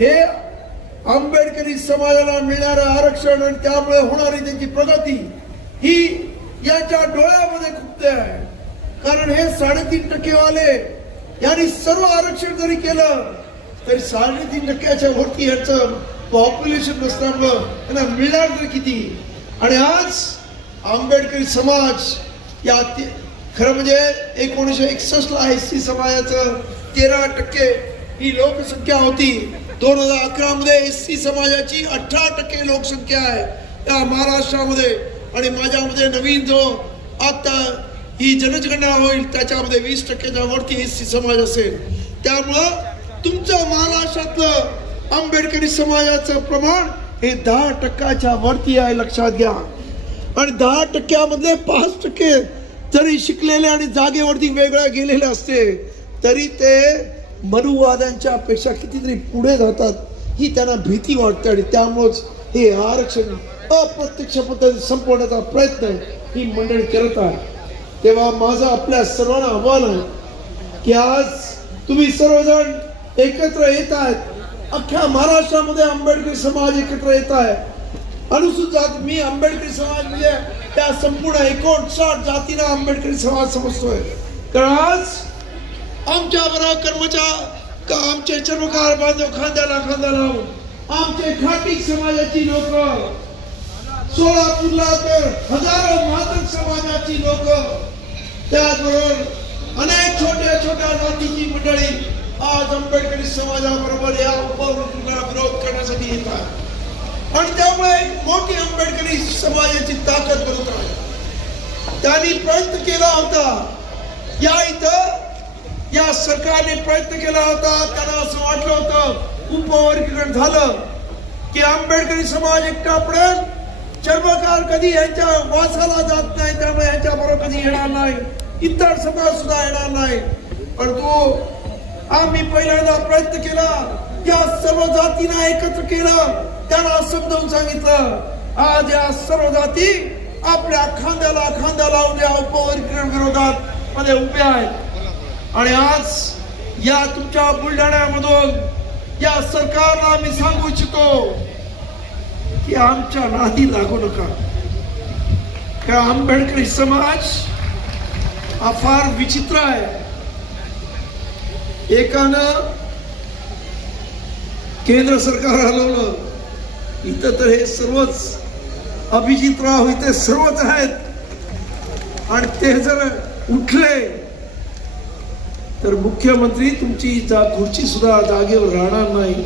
हे आंबेडकरी समाजाला मिळणारं आरक्षण आणि त्यामुळे होणारी त्यांची प्रगती ही याच्या डोळ्यामध्ये खुपते आहे. कारण हे 3.5% वाले यांनी सर्व आरक्षण जरी केलं तरी 3.5%च्या वरती याचं पॉप्युलेशन नसल्यामुळं त्यांना मिळणार तरी किती. आणि आज आंबेडकरी समाज या खरं म्हणजे 1961 ला एससी समाजाचं 13% ही लोकसंख्या होती. 2011 मध्ये एससी समाजाची 18% लोकसंख्या आहे या महाराष्ट्रामध्ये. आणि माझ्या नवीन जो आता ही जनगणना होईल त्याच्यामध्ये 20%च्या वरती एससी समाज असेल. त्यामुळं तुमचं महाराष्ट्रातलं आंबेडकरी समाजाचं प्रमाण हे 10%च्या वरती आहे, लक्षात घ्या. आणि 10%मधले 5% जरी शिकलेले आणि जागेवरती वेगळ्या गेलेले असते तरी ते मनुवाद्यांच्या पेक्षा कितीतरी पुढे जातात ही त्यांना भीती वाटते. आणि त्यामुळेच हे आरक्षण अप्रत्यक्ष पद्धतीने संपवण्याचा प्रयत्न ही मंडळी करत आहे. तेव्हा माझं आपल्या सर्वांना आव्हान आहे की आज तुम्ही सर्वजण एकत्र येत आहेत. अख्ख्या महाराष्ट्रामध्ये आंबेडकरी समाज एकत्र येत आहे. अनुसूचित जात मी आंबेडकरी समाज म्हणजे त्या संपूर्ण 59 जातींना आंबेडकरी समाज समजतोय. कारण आज आमच्या कर्मचारी आमचे चर्मकार बांधव खांद्याला खांदा लावून आमचे खाटी समाजाची लोक, सोलापूरला तर हजारो मातक समाजाची लोक, त्याचबरोबर अनेक छोट्या छोट्या जातीची मंडळी आज आंबेडकरी समाजाबरोबर या उपविभागाला विरोध करण्यासाठी येतात. आणि त्यामुळे मोठी आंबेडकरी समाजाची ताकद बनत आहे. त्यांनी प्रयत्न केला होता या सरकारने प्रयत्न केला होता. त्यांना असं वाटलं होतं उपवर्गीकरण झालं की आंबेडकरी समाज एकटा पडेल, चर्मकार कधी यांच्या वासाला जात नाही त्यामुळे यांच्या बरोबर कधी येणार नाही, इतर समाज सुद्धा येणार नाही. परंतु आम्ही पहिल्यांदा प्रयत्न केला, या सर्व जातींना एकत्र केलं, त्यांना समजावून सांगितलं. आज या सर्व जाती आपल्या खांद्याला खांदा लावून या उपवर्गीकरण विरोधात मध्ये उभ्या आहेत. आणि आज या तुमच्या बुलढाण्यामधून या सरकारला मी सांगू इच्छितो की आमच्या नादी लागू नका. कारण आंबेडकरी समाज हा फार विचित्र आहे. एकानं केंद्र सरकार हलवलं, इथं तर हे सर्वच अभिजितराव इथे सर्वच आहेत. आणि ते जर उठले तर मुख्यमंत्री तुमची खुर्ची सुद्धा जागेवर राहणार नाही.